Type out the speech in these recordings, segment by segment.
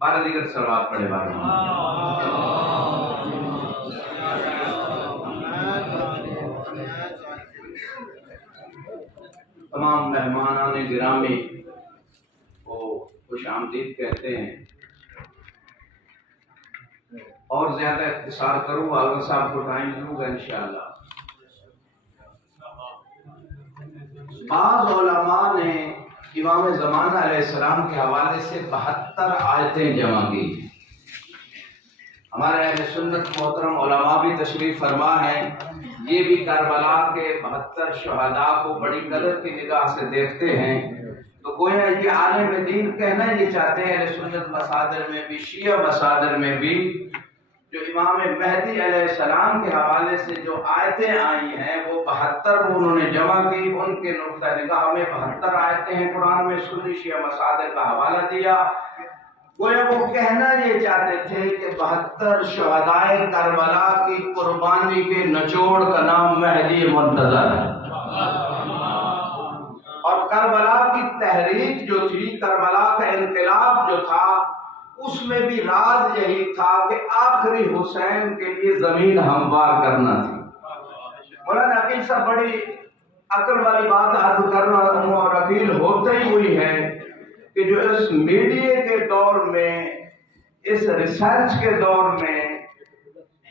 12 دیگر صلوات پڑھے بار تمام مہمانان گرامی کو خوش آمدید کہتے ہیں اور زیادہ اختصار کروں آغا صاحب کو ٹائم دوں گا انشاءاللہ۔ بعض علماء نے امام زمانہ علیہ السلام کے حوالے سے 72 آیتیں جمع کی۔ ہمارے اہل سنت محترم علماء بھی تشریف فرما ہیں، یہ بھی کربلا کے 72 شہداء کو بڑی قدر کی نگاہ سے دیکھتے ہیں۔ تو گویا یہ عالم دین کہنا یہ چاہتے ہیں اہل سنت مصادر میں بھی، شیعہ مصادر میں بھی، جو امام مہدی علیہ السلام کے حوالے سے جو آیتیں آئی ہیں وہ 72 کو انہوں نے جمع کی۔ ان کے نقطہ نگاہ میں 72 آیتیں ہیں قرآن میں، سنی شیعہ مصادر کا حوالہ دیا۔ گویا وہ کہنا یہ چاہتے تھے کہ 72 شہدائے کربلا کی قربانی کے نچوڑ کا نام مہدی منتظر ہے، اور کربلا کی تحریک جو تھی، کربلا کا انقلاب جو تھا، اس میں بھی راز یہی تھا کہ آخری حسین کے لیے زمین ہموار کرنا تھی۔ مولانا عقیل صاحب بڑی عقل والی بات عرض کر رہا ہوں، اور عقیل ہوتے ہی ہوئی ہے کہ جو اس میڈیا کے دور میں، اس ریسرچ کے دور میں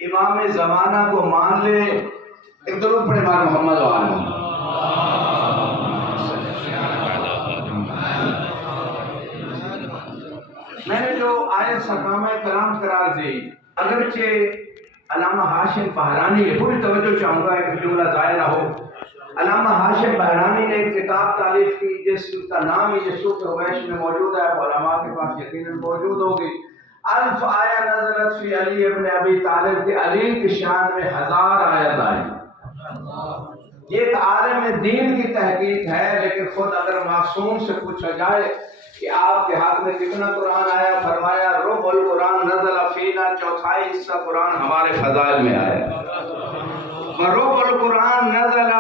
امام زمانہ کو مان لے، ایک درود پڑھے بار محمد و آل میں نے جو آیت سرنامہ کلام قرار دی، اگرچہ علامہ ہاشم بہرانی ہے، پوری توجہ چاہوں گا ایک جملہ ضائع نہ ہو۔ علامہ ہاشم بہرانی نے ایک کتاب تالیف کی جس کا نام ہی یسوع حویش میں موجود ہے، علماء کے پاس یقیناً موجود ہوگی۔ 1000 آیہ نزلت فی علی ابن ابی طالب، کہ علی کی شان میں 1000 آیت آئی۔ یہ ایک عالم دین کی تحقیق ہے، لیکن خود اگر معصوم سے پوچھا جائے کہ آپ کے ہاتھ میں کتنا قرآن آیا، فرمایا ربع القرآن نزل فینا، چوتھائی حصہ قرآن ہمارے فضائل میں آیا۔ ربع القرآن نزل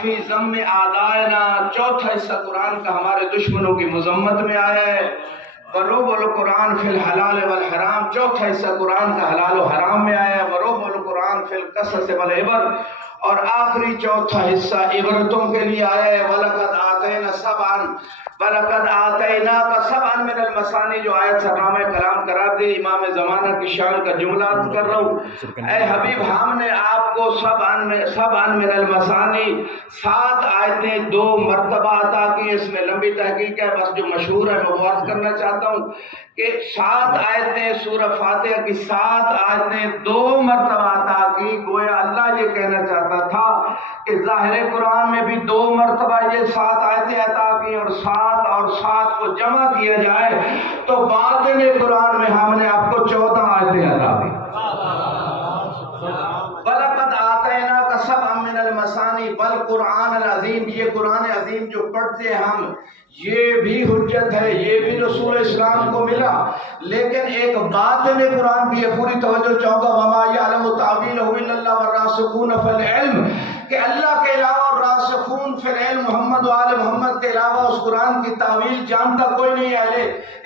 فی ذم اعدائنا، چوتھا حصہ قرآن کا ہمارے دشمنوں کی مذمت میں آیا ہے۔ ربع القرآن فی الحلال والحرام، چوتھا حصہ قرآن کا حلال و حرام میں آیا ہے۔ ربع القرآن فی القصص والعبر، اور آخری چوتھا حصہ عبرتوں کے لیے آیا ہے۔ وَلَقَدْ آتَيْنَا سَبْعًا وَلَقَدْ آتَيْنَاكَ سَبْعًا مِنَ الْمَثَانِي، جو آیت سرنامہ کلام قرار دی، امام زمانہ کی شان کا جملہ عرض کر رہا ہوں۔ اے حبیب، ہم نے آپ کو سبعًا من المثانی، 7 آیتیں 2 مرتبہ عطا کی۔ اس میں لمبی تحقیق ہے، بس جو مشہور ہے میں وہ عرض کرنا چاہتا ہوں کہ 7 آیتیں سورہ فاتحہ کی 7 آیتیں 2 مرتبہ عطا کی۔ گویا اللہ یہ کہنا چاہتا تھا کہ ظاہر قرآن میں بھی 2 مرتبہ یہ 7 آیتیں عطا کی، اور 7 اور 7 کو جمع کیا جائے تو باطن قرآن میں ہم نے آپ کو 14 آیتیں عطا کی۔ وَلَقَدْ آتَيْنَاكَ سَبْعًا مِنَ الْمَثَانِي وَالْقُرْآنَ الْعَظِيمِ، یہ قرآن عظیم جو پڑھتے ہیں ہم، یہ بھی حجت ہے، یہ بھی رسول اسلام کو ملا، لیکن ایک باطن قرآن بھی ہے۔ پوری توجہ چاہوں گا۔ وَمَا يَعْلَمُ تَعْوِيلَهُ إِلَّا اللَّهُ وَالرَّاسِخُونَ فِي الْعِلْمِ، کہ اللہ کے علاوہ اور راسخون فی العلم، محمد و آل محمد کے علاوہ اس قرآن کی تعویل جانتا کوئی نہیں ہے۔ اہل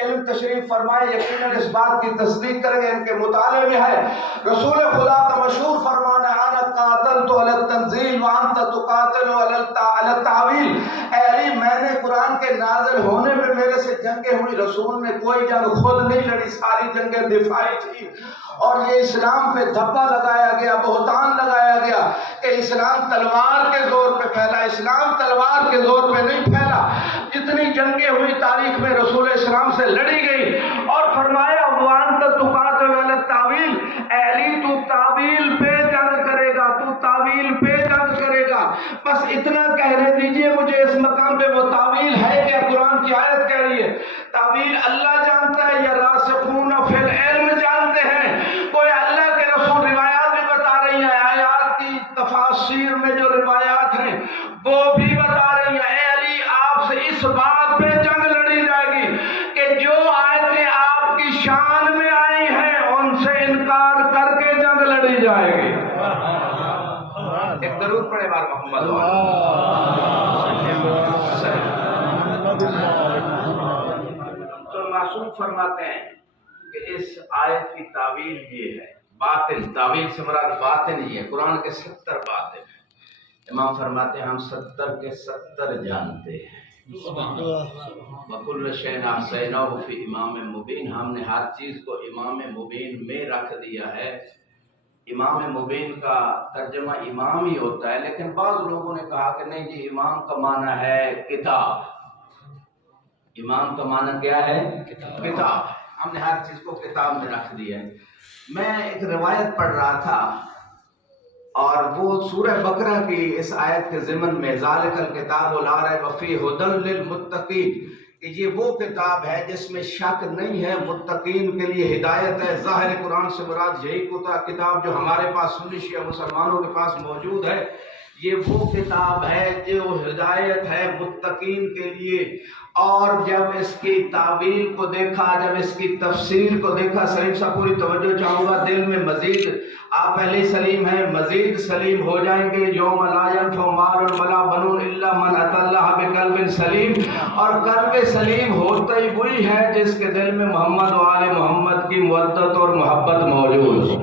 علم تشریف فرمائے، یقیناً اس بات کی تصدیق کریں گے، ان کے مطالعے میں ہے۔ رسول خدا کا مشہور فرمان ہے، انا قاتلت علی التنزیل وانت تقاتل علی التعویل۔ اے علی، میں نے قرآن کے نازل ہونے میں میرے سے جنگیں ہوئی، رسول نے کوئی جنگ خود نہیں لڑی، ساری جنگیں دفاعی تھی۔ اور یہ اسلام پہ دھبا لگایا گیا، بہتان لگایا گیا کہ اسلام تلوار کے زور پہ پھیلا۔ اسلام تلوار کے زور پہ نہیں پھیلا۔ جتنی جنگیں ہوئی تاریخ میں رسول اسلام سے لڑی گئی، اور فرمایا وانت تقاتل علی التعویل، اے علی تو تعویل پہ جنگ کرے گا، تو تعویل پہ جنگ کرے گا۔ بس اتنا کہنے دیجئے مجھے اس مقام پہ، وہ تعویل ہے کیا؟ قرآن کی آیت کہہ رہی ہے تعویل اللہ جانتا ہے یا راسخون فی العلم جانتے ہیں؟ کوئی اللہ کے رسول روایات بھی بتا رہی ہیں، آیات کی تفاسیر میں جو روایات ہیں وہ بھی بتا رہی ہیں۔ اے علی، آپ سے اس بات پہ جنگ لڑی جائے گی کہ جو آیتیں آپ کی شان میں آئی ہیں ان سے انکار کر کے جنگ لڑی جائے گی۔ ایک درود پڑھے بار محمد۔ تو معصوم فرماتے ہیں کہ اس آیت کی تعویل یہ ہے، باطن، تعویل سے مراد باطن ہی ہے، قرآن کے 70 باطن ہیں۔ امام فرماتے ہیں ہم 70 کے 70 جانتے ہیں۔ وَكُلَّ شَيْءٍ أَحْصَيْنَاهُ فِي إِمَامٍ مُبِينٍ، ہم نے ہر چیز کو امام مبین میں رکھ دیا ہے۔ امام مبین کا ترجمہ امام ہی ہوتا ہے، لیکن بعض لوگوں نے کہا کہ نہیں جی امام کا معنی ہے کتاب، امام کا معنی کیا ہے؟ کتاب۔ ہم نے ہر چیز کو کتاب میں رکھ دیا ہے۔ میں ایک روایت پڑھ رہا تھا اور وہ سورہ بقرہ کی اس آیت کے ضمن میں ذالک الکتاب لا ریب فیہ ھدی للمتقین، کہ یہ وہ کتاب ہے جس میں شک نہیں ہے، متقین کے لیے ہدایت ہے۔ ظاہر قرآن سے مراد یہی کتاب جو ہمارے پاس سنی شیعہ مسلمانوں کے پاس موجود ہے، یہ وہ کتاب ہے جو ہدایت ہے متقین کے لیے۔ اور جب اس کی تعبیر کو دیکھا، جب اس کی تفسیر کو دیکھا، سلیم صاحب پوری توجہ چاہوں گا، دل میں مزید، آپ پہلے سلیم ہیں، مزید سلیم ہو جائیں گے۔ یوم لا ينفع مال ولا بنون الا من اتى الله بقلب سلیم، اور قلب سلیم ہوتا ہی وہی ہے جس کے دل میں محمد و آل محمد کی مودت اور محبت موجود ہو۔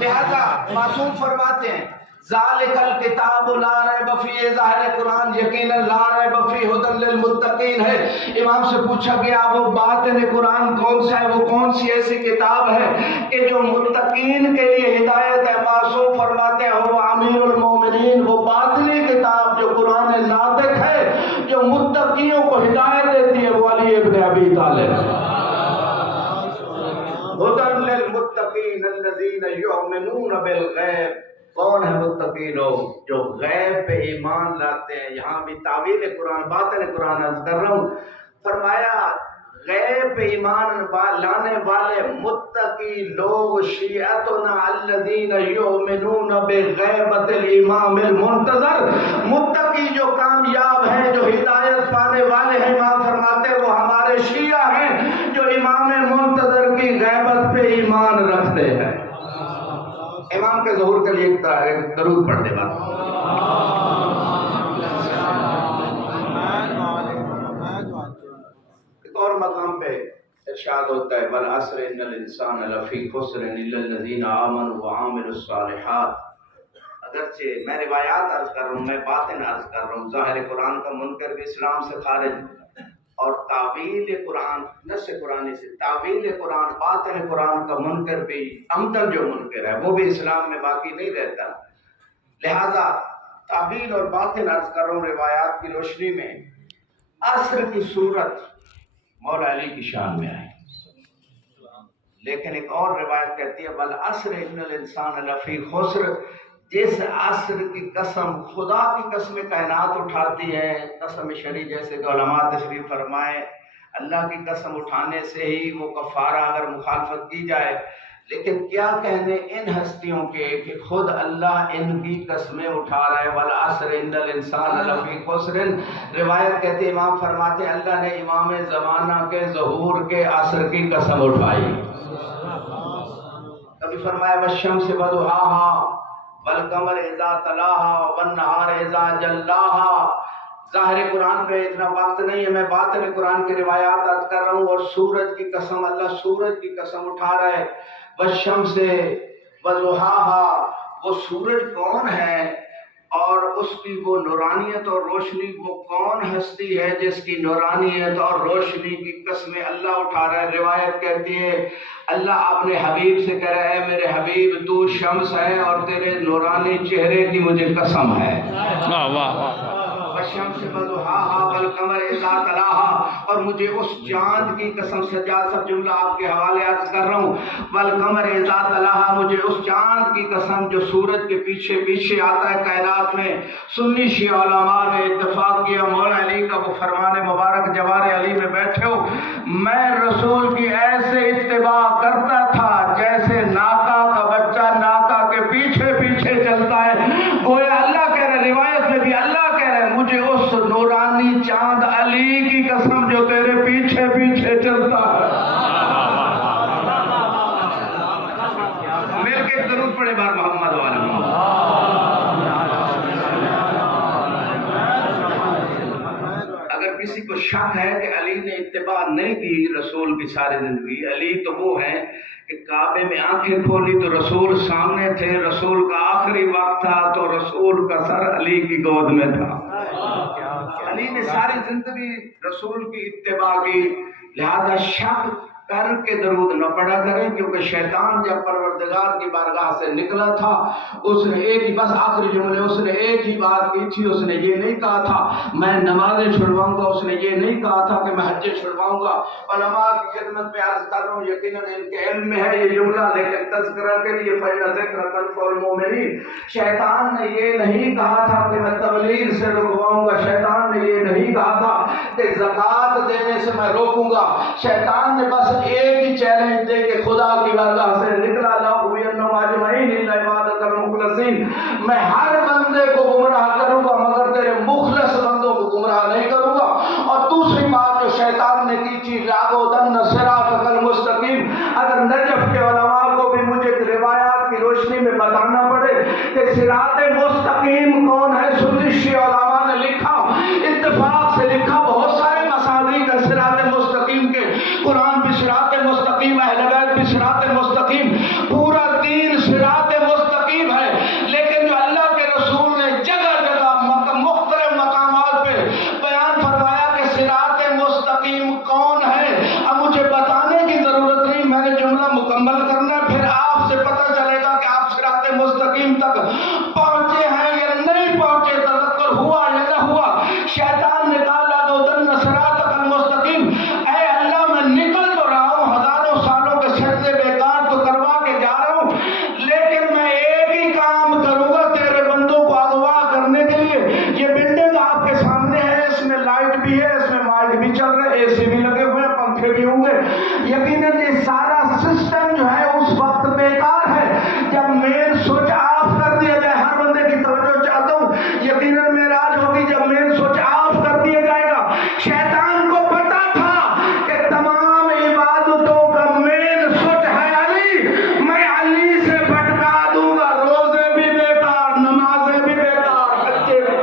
لہذا معصوم فرماتے ہیں ذالک الکتاب لا ریب فیہ، ظاہر قرآن یقیناً لا ریب فیہ ھدی للمتقین ہے۔ امام سے پوچھا گیا وہ باطن قرآن کون سا ہے، وہ کون سی ایسی کتاب ہے کہ جو متقین کے لیے ہدایت ہے؟ معصوم فرماتے ہیں وہ امیر المومنین، وہ باطنی کتاب جو قرآن ناطق ہے، جو متقیوں کو ہدایت دیتی ہے، وہ علی ابن ابی طالب۔ ھدی للمتقین الذین یؤمنون بالغیب، کون ہے متقی لوگ؟ جو غیب پہ ایمان لاتے ہیں۔ یہاں بھی تعویل قرآن، باطن قرآن عرض کر رہا ہوں۔ فرمایا غیب پہ ایمان لانے والے متقی لوگ، شیعتنا الذین یؤمنون بغیبۃ الامام المنتظر، متقی جو کامیاب ہیں، جو ہدایت پانے والے ہیں، امام فرماتے ہیں وہ ہمارے شیعہ ہیں جو امام منتظر کی غیبت پہ ایمان رکھتے ہیں۔ امام کے ظہور کے لیے ایک درود پڑھ دے بات۔ ایک اور مقام پہ ارشاد ہوتا ہے والعصر ان الانسان لفی خسر الا الذین آمنوا وعملوا الصالحات۔ اگرچہ میں روایات عرض کر رہا ہوں، میں باطن عرض کر رہا ہوں، ظاہر قرآن کا منکر بھی اسلام سے خارج، اور تعویل قرآن، نص قرآن سے تعویل قرآن، باطن قرآن کا منکر بھی عمدن جو منکر ہے وہ بھی اسلام میں باقی نہیں رہتا۔ لہذا تعویل اور باطن عرض کر رہا ہوں روایات کی روشنی میں۔ عصر کی صورت مولا علی کی شان میں آئی، لیکن ایک اور روایت کہتی ہے والعصر ان الانسان لفی خسر، جس عصر کی قسم خدا کی قسم کائنات اٹھاتی ہے، قسم شرعی جیسے کہ علماء تشریف فرمائے، اللہ کی قسم اٹھانے سے ہی وہ کفارہ اگر مخالفت کی جائے، لیکن کیا کہنے ان ہستیوں کے کہ خود اللہ ان کی قسمیں اٹھا رہا ہے۔ والعصر ان الانسان لفی خسر، روایت کہتے ہیں امام فرماتے ہیں اللہ نے امام زمانہ کے ظہور کے عصر کی قسم اٹھائی۔ کبھی فرمایا والشمس وضحاها والقمر اذا تلاها والنهار اذا جلاها۔ ظاہر قرآن پہ اتنا وقت نہیں ہے، میں باطن قرآن کی روایات عرض کر رہا ہوں، اور سورج کی قسم، اللہ سورج کی قسم اٹھا رہا ہے۔ والشمس وضحاها، وہ سورج کون ہے اور اس کی وہ نورانیت اور روشنی، وہ کون ہستی ہے جس کی نورانیت اور روشنی کی قسمیں اللہ اٹھا رہا ہے۔ روایت کہتی ہے اللہ اپنے حبیب سے کہہ رہا ہے میرے حبیب تو شمس ہے اور تیرے نورانی چہرے کی مجھے قسم ہے۔ والشمس وضحاها والقمر اذا تلاها، اور مجھے اس چاند کی قسم، سجاد سب جملہ آپ کے حوالے عرض کر رہا ہوں، والقمر اذا تلاها، مجھے اس چاند کی قسم جو سورج کے پیچھے پیچھے آتا ہے کائنات میں۔ سنی شیعہ علماء نے اتفاق کیا، مولا علی کا وہ فرمان مبارک جوار علی میں بیٹھے ہو، میں رسول کی ایسے اتباع کرتا تھا جیسے ناکا کا بچہ ناکا کے پیچھے پیچھے چلتا ہے۔ گویا اللہ کہہ رہے، روایت میں بھی اللہ کہہ رہے مجھے اس نورانی چاند علی کی قسم جو تیرے پیچھے پیچھے چلتا ہے۔ مل کے ضرور پڑے بار محمد والا۔ اگر کسی کو شک ہے کہ علی نے اتباع زکوٰۃ نہیں دی رسول کی ساری زندگی. علی تو وہ ہیں کہ کعبے میں آنکھیں کھولی تو رسول سامنے تھے, رسول کا آخری وقت تھا تو رسول کا سر علی کی گود میں تھا. علی نے ساری زندگی رسول کی اتباع کی. لہذا شک کر کے درود نہ پڑھا کریں, کیونکہ شیطان جب پروردگار کی بارگاہ سے نکلا تھا اس نے ایک ہی, بس آخری جملے اس نے ایک ہی بات کی تھی. اس نے یہ نہیں کہا تھا میں نمازیں چھڑواؤں گا, اس نے یہ نہیں کہا تھا کہ میں حجیں چھڑواؤں گا. علماء کی خدمت میں عرض کر رہا ہوں, یقیناً ان کے علم میں ہے یہ جملہ, لیکن تذکرہ کے لیے فَإِنَّ ذِكْرَ تَنفَعُ الْمُؤْمِنِينَ. شیطان نے یہ نہیں کہا تھا کہ میں تبلیغ سے رکواؤں گا, شیطان نے یہ نہیں کہا تھا کہ زکوٰۃ دینے سے میں روکوں گا. شیطان نے بس ایک ہی چیلنج دے کے خدا کی بارگاہ سے نکلا, لَأُغْوِيَنَّهُمْ أَجْمَعِينَ إِلَّا عِبَادَكَ الْمُخْلَصِينَ. میں ہر بندے کو گمراہ کروں گا مگر تیرے مخلص بندوں کو گمراہ نہیں کروں گا. اور دوسری بات جو شیطان نے کی تھی, لَأَقْعُدَنَّ صِرَاطَكَ الْمُسْتَقِيمَ. اگر نجف کے علماء کو بھی مجھے روایات کی روشنی میں بتانا پڑے کہ صراط مستقیم کون ہے, سدیشی علماء نے لکھا, اتفاق سے لکھا, بہت سارے مصادیق ہیں صراط مستقیم کے. قرآن بھی صراط مستقیم, اہل بیت بھی صراط مستقیم, پورا دین صراط مستقیم ہے. لیکن جو اللہ کے رسول نے جگہ جگہ مختلف مقامات پہ بیان فرمایا کہ صراط مستقیم کون ہے, اب مجھے بتانے کی ضرورت نہیں, میں نے جملہ مکمل کرنا ہے, پھر آپ سے پتہ چلے گا کہ آپ صراط مستقیم تک پہنچے ہیں یا نہیں پہنچے, تذکر ہوا یا نہ ہوا. شیطان نے کہا لَأَقْعُدَنَّ صِرَاطَكَ الْمُسْتَقِيمَ. اے اللہ میں نکل تو رہا ہوں, ہزاروں سالوں کے سجدے بیکار تو کروا کے جا رہا ہوں, لیکن میں ایک ہی کام کروں گا تیرے بندوں کو اغوا کرنے کے لیے. یہ بلڈنگ آپ کے سامنے ہے, اس میں لائٹ بھی ہے, اس میں مائک بھی چل رہے, اے سی بھی لگے ہوئے, پنکھے بھی ہوں گے. یقیناً یہ سارا سسٹم جو ہے اس وقت بیکار ہے جب مین سوئچ آف کر دیا جائے. ہر بندے کی توجہ چاہتا ہوں, یقیناً معراج ہوگی جب مین سوئچ آف کر دیا جائے گا. شیطان کو پتا تھا کہ تمام عبادتوں کا مین سوئچ ہے علی, میں علی سے بھٹکا دوں گا, روزے بھی بیکار, نمازیں بھی بیکار, حجیں بھی.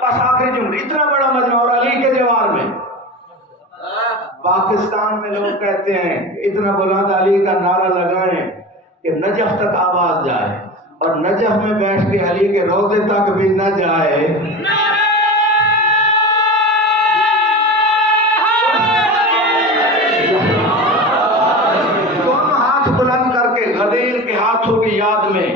بس آخری جملے, اتنا بڑا مجمع اور علی کے دیوار میں. پاکستان میں لوگ کہتے ہیں اتنا بلند علی کا نعرہ لگائیں کہ نجف تک آواز جائے, اور نجف میں بیٹھ کے علی کے روضے تک بھی نہ جائے. دونوں ہاتھ بلند کر کے غدیر کے ہاتھوں کی یاد میں.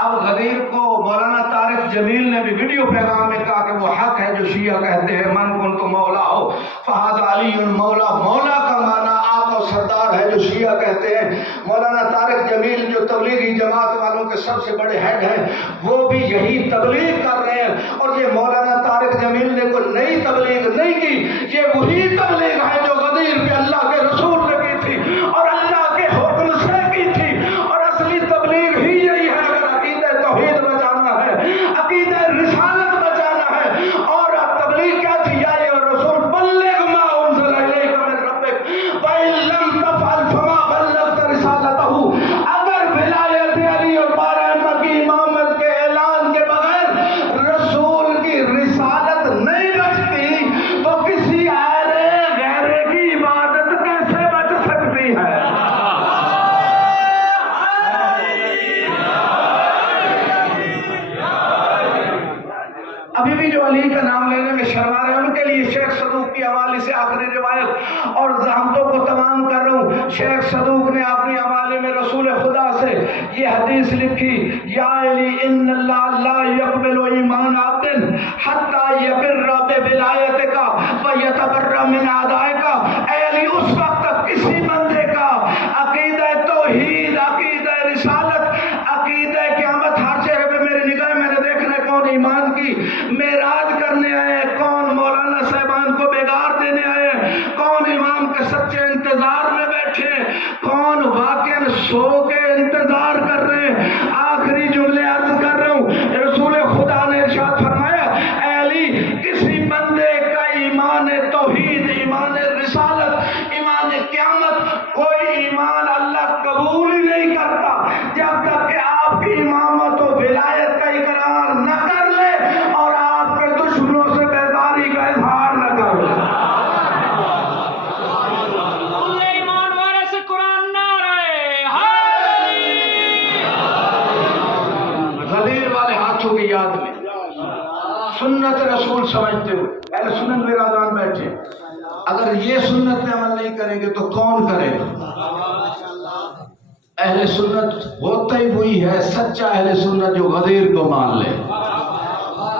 اب غدیر کو مولانا طارق جمیل نے بھی ویڈیو پیغام میں کہا کہ وہ حق ہے جو شیعہ کہتے ہیں من کن تو مولا ہو فہذا علی مولا. مولا کا معنی آقا و سردار ہے جو شیعہ کہتے ہیں. مولانا طارق جمیل جو تبلیغی جماعت والوں کے سب سے بڑے ہیڈ ہیں, وہ بھی یہی تبلیغ کر رہے ہیں. اور یہ مولانا طارق جمیل نے کوئی نئی تبلیغ نہیں کی, یہ وہی تبلیغ ہے جو غدیر پہ اللہ کے رسول نے کی تھی اور اللہ کے حکم سے کی تھی. اور اصلی تبلیغ ہی یہی ہے. توحید بچانا ہے, عقیدہ رسالت بچانا ہے. اور تبلیغ کیا تھی, یا رسول بلغ ما انزل الیک من ربک وان لم تفعل فما بلغت رسالتہ. اگر ولایت علی اور بارہ ائمہ کی امامت کے اعلان کے بغیر رسول کی رسالت نہیں بچتی تو کسی غیر کی عبادت کیسے بچ سکتی ہے. ابھی بھی جو علی کا نام لینے میں شرما رہے ہیں ان کے لیے شیخ صدوق کی حوالے سے آخری روایت اور زحمتوں کو تمام کر رہا ہوں. شیخ صدوق نے اپنی حوالے میں رسول خدا سے یہ حدیث لکھی, یا علی ان اللہ لا یقبل ایمان عبد حتی یقر بولایتک ویتبرأ من اعدائک. اے علی اس وقت تک کسی بندے کا عقیدہ توحید, عقیدہ رسالت, عقیدہ قیامت, ہر چہرے پہ میری نگاہ میں نے دیکھنا ہے کون ایمان کی معراج کرنے آئے ہیں, کون مولانا صاحبان کو بیدار دینے آئے ہیں, کون امام کے سچے انتظار میں بیٹھے ہیں, کون واقعا سو کے انتظار کر رہے ہیں. آخری جملے عرض کر رہا ہوں, رسول خدا نے ارشاد فرمایا, اے علی کسی بندے کا ایمان توحید, ایمان رسالت کوئی ایمان اللہ قبول ہی نہیں کرتا جب تک کہ آپ کی امامت و ولایت کا اقرار نہ کر لے اور آپ کے دشمنوں سے بیزاری کا اظہار نہ کر لے۔ ایمان والے سے قرآن نعرہ حیدری۔ غدیر والے ہاتھوں کی یاد میں سنت رسول سمجھتے ہو، اہل سنت میرا دان بیٹھے، اگر یہ سنت پہ عمل نہیں کریں گے تو کون کرے گا؟ اہل سنت ہوتا ہی وہی ہے سچا اہل سنت جو غدیر کو مان لے۔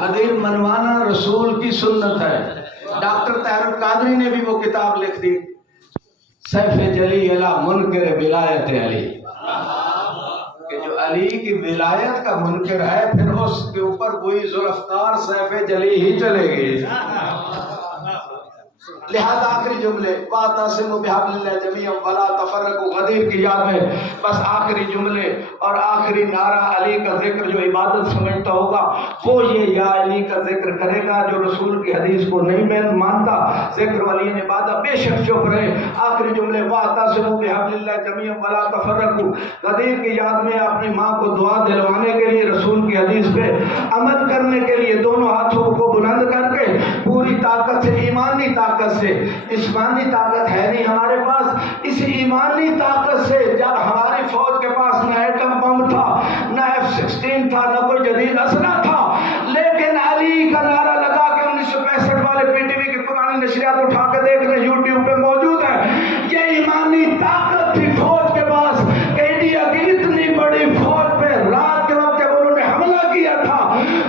غدیر منوانا رسول کی سنت ہے۔ ڈاکٹر طاہر القادری نے بھی وہ کتاب لکھ دی، سیف جلی علی منکر ولایت علی، کہ جو علی کی ولایت کا منکر ہے پھر اس کے اوپر وہی ذوالفقار سیف جلی ہی چلے گی۔ لہذا آخری جملے وَاعْتَصِمُوا بِحَبْلِ اللَّهِ جَمِيعًا وَلَا تَفَرَّقُوا، غدیر کی یاد میں بس آخری جملے اور آخری نعرہ علی کا ذکر جو عبادت سمجھتا ہوگا وہ یہ یا علی کا ذکر کرے گا، جو رسول کی حدیث کو نہیں مانتا ذکر ولی عبادت بے شک چپ رہے۔ آخری جملے وَاعْتَصِمُوا بِحَبْلِ اللَّهِ جَمِيعًا وَلَا تَفَرَّقُوا، غدیر کی یاد میں اپنی ماں کو دعا دلوانے کے لیے رسول کی حدیث پہ عمل کرنے کے لیے دونوں ہاتھوں کو بلند کر کے پوری طاقت سے، ایمانی طاقت سے، جسمانی طاقت ہے نہیں ہمارے پاس، اس ایمانی طاقت سے جب ہماری فوج کے پاس نہ ایٹم بم تھا، نہ F-16 تھا، نہ کوئی جدید اسلحہ تھا، لیکن علی کا نعرہ لگا کے 1965 والے پی ٹی وی کی پرانی نشریات اٹھا کے دیکھ لیں، یوٹیوب پہ موجود ہے، یہ ایمانی طاقت تھی فوج کے پاس کہ انڈیا کی اتنی بڑی فوج پہ رات کے وقت جب انہوں نے حملہ کیا تھا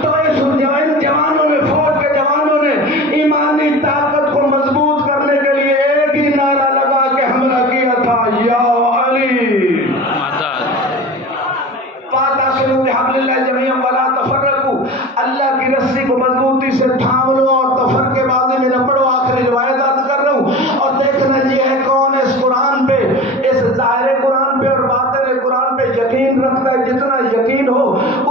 تو ان جوانوں نے، فوج کے جوانوں نے ایمانی طاقت کو مضبوط کرنے کے لیے ایک ہی نعرہ لگا کے حملہ کیا تھا، یا علی وَاعْتَصِمُوا بِحَبْلِ اللَّهِ جَمِيعًا وَلَا تَفَرَّقُوا، اللہ کی رسی کو مضبوطی سے تھام لو اور تفرقے بازی میں نہ پڑو۔ آخری روایت عرض کر رہا ہوں اور دیکھنا یہ ہے کون اس قرآن پہ، اس ظاہر قرآن پہ اور باطن قرآن پہ یقین رکھتا ہے۔ جتنا یقین ہو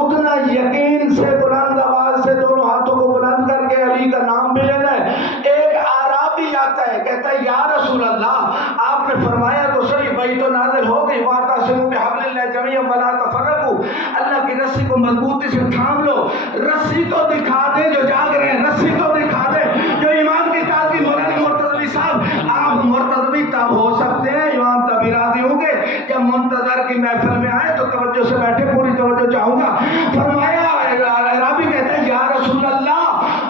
اتنا یقین سے بلند آواز سے دونوں ہاتھوں کو بلند کر کے علی کا نام بھی لینا ہے۔ ایک اعرابی آتا ہے کہتا ہے یا رسول اللہ، آپ نے فرمایا تو صحیح، وہی تو نازل ہو گئی وَاعْتَصِمُوا بِحَبْلِ اللَّهِ جَمِيعًا وَلَا تَفَرَّقُوا، اللہ کی رسی کو مضبوطی سے تھام لو۔ رسی تو دکھا دے جو جاگ رہے ہیں، رسی تو دکھا دے جو ایمان کی تازی۔ مولانا مرتضوی صاحب آپ مرتضوی تب ہو سکتے ہیں، امام تبھی راضی ہوں گے جب منتظر کی محفل میں آئے تو توجہ سے بیٹھے، پوری توجہ چاہوں گا۔ فرمایا اعرابی کہتے ہیں یا رسول اللہ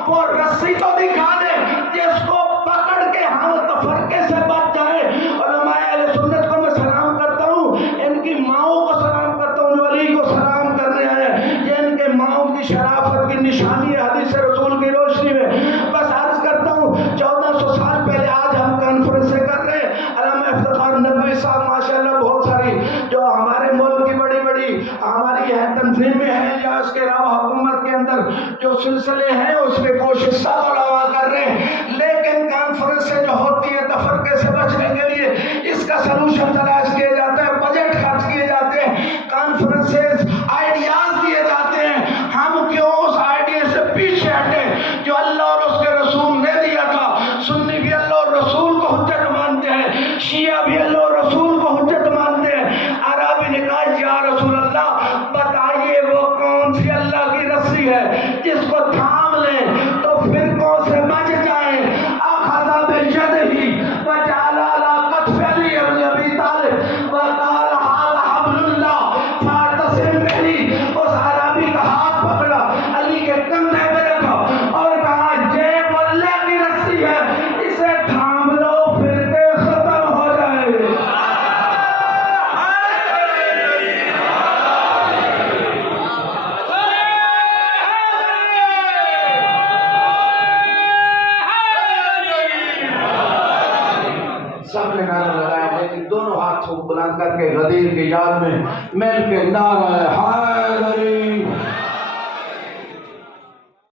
وہ رسی تو دکھا دے جس کو پکڑ کے ہم تفرقے سے بچ جائے۔ علماء اہل سنت کو میں سلام کرتا ہوں، ان کی ماؤں کو سلام کرتا ہوں جو علی کو سلام کرنے آئے، یہ ان کے ماؤں کی شرافت کی نشانی ہے حدیث رسول کی روشنی میں۔ بس عرض کرتا ہوں 1400 سال پہلے آج ہم کانفرنسیں کر رہے ہیں، علامہ افتخار ندوی صاحب ماشاءاللہ بہت ساری جو ہمارے ملک کی بڑی بڑی ہماری تنظیمیں ہیں یا اس کے علاوہ حکومت کے اندر جو سلسلے ہیں اس میں کوشش سب علماء کر رہے ہیں، لیکن کانفرنسیں جو ہوتی ہیں تفرقے سے بچنے کے لیے اس کا سلوشن تلاش کیا جاتا ہے، بجٹ خرچ کیے جاتے ہیں، کانفرنسز آئیڈیاز دیے جاتے ہیں۔ ہم کیوں اس آئیڈیا سے پیچھے ہٹے جو اللہ اور اس کے رسول نے دیا تھا؟ سنی بھی اللہ اور رسول کو حجت مانتے ہیں، شیعہ بھی اللہ اور رسول کو حجت مانتے ہیں۔ عربی نے کہا یا رسول اللہ بتائیے وہ کون سی اللہ کی رسی ہے جس کو تھام لیں تو فرقوں سے بچ جائیں۔ اخذ بيده وجعل على كتف علي بن ابي طالب وقال هذا حبل الله فاعتصم به، اس عربی کا ہاتھ پکڑا، علی کے کندھے پہ رکھا اور کہا یہ وہ اللہ کی رسی ہے، اسے تھام لو فرقے ختم ہو جائے۔ سب نے نعرہ لگایا لیکن دونوں ہاتھوں کو بلند کر کے غدیر کی یاد میں مل کے نعرہ حیدری